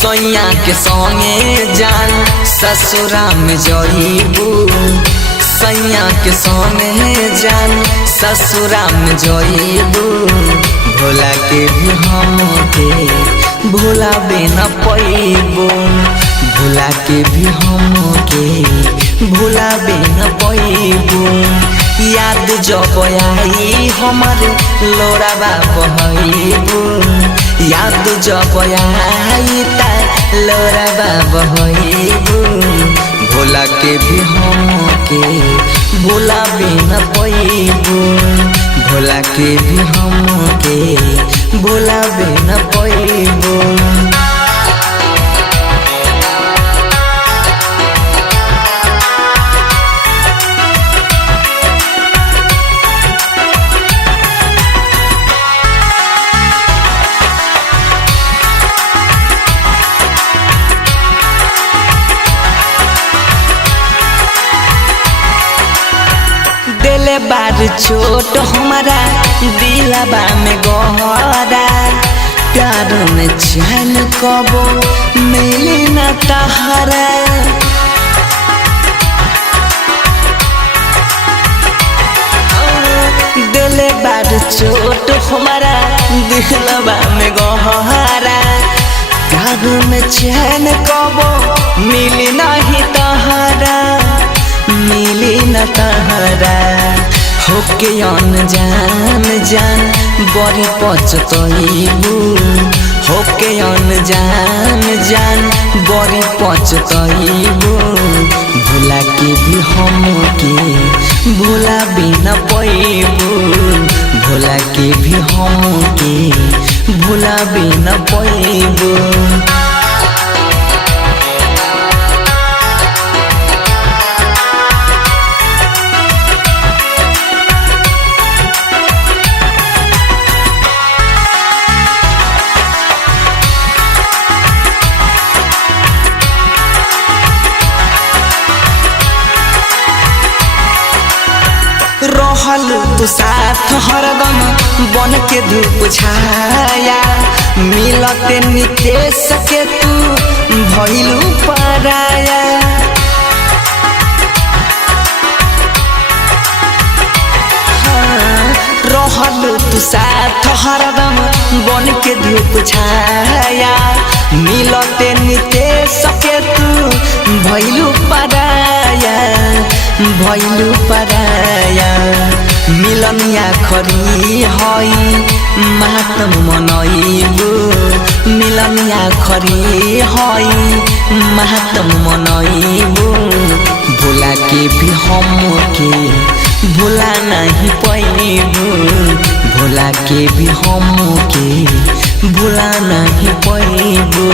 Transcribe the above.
सैया के संगे जान ससुरा में जइबू, सैया के संगे जान ससुरा में जइबू। भोला के भी हमके भुलाबे न पैबू, भोला के भी हमके भुलाबे न पैबू। याद जब आई हमारे लोराबा बहबू, याद जब आई ता लोराबा बहबू। भोला के भी हमके भुलाबे न पैबू, भोला के भी हमके भुलाबे न पैबू। दिले बार छोट हमारा दिलबा में गहरा, प्यार में चैन कबो मिली न तहरा। दिले बार छोट हमारा दिलबा में गहरा, प्यार में चैन कबो मिली नहीं तहरा, मिली न तहरा। होके अनजान जान बड़ी पछतइबू, होके अनजान जान बड़ी पछतइबू। भोला के भी हमके भुलाबे न पैबू, भोला के भी हमके भुलाबे न पैबू। रहल तू साथ हरदम बन के धूप छाया, मिलते नितेश के तू भइलू पराया। रहल तू साथ हरदम बन के धूप छाया, मिलते नितेश के तू भइलू पराया, भइलू पराया। मिलनिया खरी हई मातम मनइबू, मिलनिया खरी हई मातम मनइबू। भोला के भी हमके भुला नहीं पैबू, भोला के भी हमके भुला नहीं पैबू।